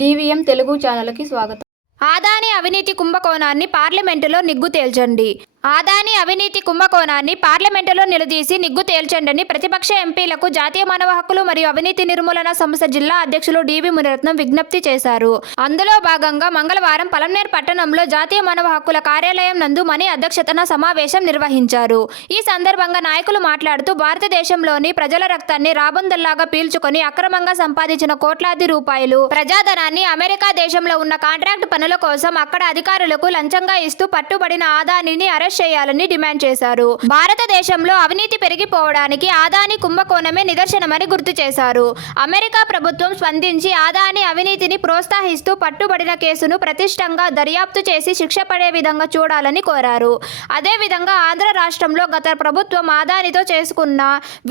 DVM Telugu ఛానల్కి స్వాగతం. ఆదాని అవినీతి కుంభకోణాన్ని పార్లమెంటులో నిగ్గు తేల్చండి. ఆదాని అవినీతి కుంభకోణాన్ని పార్లమెంటులో నిలదీసి నిగ్గు తేల్చండని ప్రతిపక్ష ఎంపీలకు జాతీయ మానవ హక్కులు మరియు అవినీతి నిర్మూలన సంస్థ జిల్లా అధ్యక్షులు డివి మునిరత్నం విజ్ఞప్తి చేశారు. అందులో భాగంగా మంగళవారం పలమనేర్ పట్టణంలో జాతీయ మానవ హక్కుల కార్యాలయం నందు మణి అధ్యక్షతన సమావేశం నిర్వహించారు. ఈ సందర్భంగా నాయకులు మాట్లాడుతూ భారతదేశంలోని ప్రజల రక్తాన్ని రాబందుల్లాగా పీల్చుకొని అక్రమంగా సంపాదించిన కోట్లాది రూపాయలు ప్రజాధనాన్ని అమెరికా దేశంలో ఉన్న కాంట్రాక్ట్ పనుల కోసం అక్కడ అధికారులకు లంచంగా ఇస్తూ పట్టుబడిన ఆదానిని అరెస్ట్ చేయాలని డిమాండ్ చేశారు. భారతదేశంలో అవినీతి పెరిగిపోవడానికి ఆదాని కుంభకోణమే నిదర్శనమని గుర్తు చేశారు. అమెరికా ప్రభుత్వం స్పందించి ఆదాని అవినీతిని ప్రోత్సహిస్తూ పట్టుబడిన కేసును ప్రతిష్టంగా దర్యాప్తు చేసి శిక్ష పడే విధంగా చూడాలని కోరారు. అదేవిధంగా ఆంధ్ర రాష్ట్రంలో గత ప్రభుత్వం ఆదానితో చేసుకున్న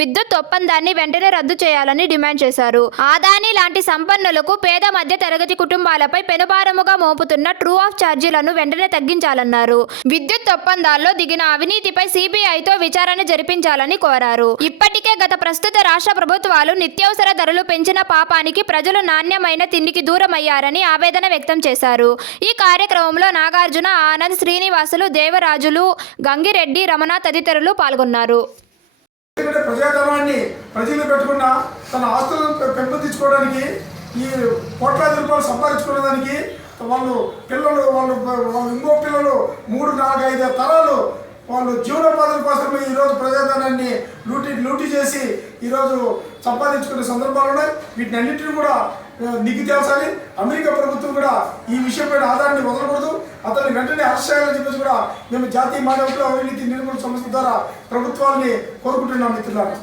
విద్యుత్ ఒప్పందాన్ని వెంటనే రద్దు చేయాలని డిమాండ్ చేశారు. ఆదాని లాంటి సంపన్నులకు పేద మధ్య తరగతి కుటుంబాలపై పెనుభారముగా మోపుతున్న ట్రూ ఆఫ్ ఛార్జీలను వెంటనే తగ్గించాలన్నారు. విద్యుత్ ఒప్పందాల్లో దిగిన అవినీతిపై సిబిఐతో విచారణ జరిపించాలని కోరారు. ఇప్పటికే గత ప్రస్తుత రాష్ట్ర ప్రభుత్వాలు నిత్యావసర ధరలు పెంచిన పాపానికి ప్రజలు నాణ్యమైన తిండికి దూరమయ్యారని ఆవేదన వ్యక్తం చేశారు. ఈ కార్యక్రమంలో నాగార్జున, ఆనంద్, శ్రీనివాసులు, దేవరాజులు, గంగిరెడ్డి, రమణ తదితరులు పాల్గొన్నారు. ప్రజాధనాన్ని ప్రజలు పెట్టుకున్న తన ఆస్తులను పెంపొందించుకోవడానికి, ఈ కోట్లాది రూపాయలు సంపాదించుకోవడానికి వాళ్ళు ఇంకో పిల్లలు 3, 4, 5 తరాలు వాళ్ళు జీవనోపాధుల కోసం ఈరోజు ప్రజాధనాన్ని లూటీ చేసి ఈరోజు సంపాదించుకునే సందర్భాలు ఉన్నాయి. వీటిని అన్నింటినీ కూడా నిగ్గు తేల్చాలి. అమెరికా ప్రభుత్వం కూడా ఈ విషయంపై ఆధారాన్ని వదలకూడదు. అతన్ని వెంటనే అరెస్ట్ చేయాలని చెప్పేసి కూడా మేము జాతీయ మానవ హక్కుల అవినీతి నిర్మూలన సంస్థ ద్వారా ప్రభుత్వాన్ని కోరుకుంటున్నాం. మిత్రులారా.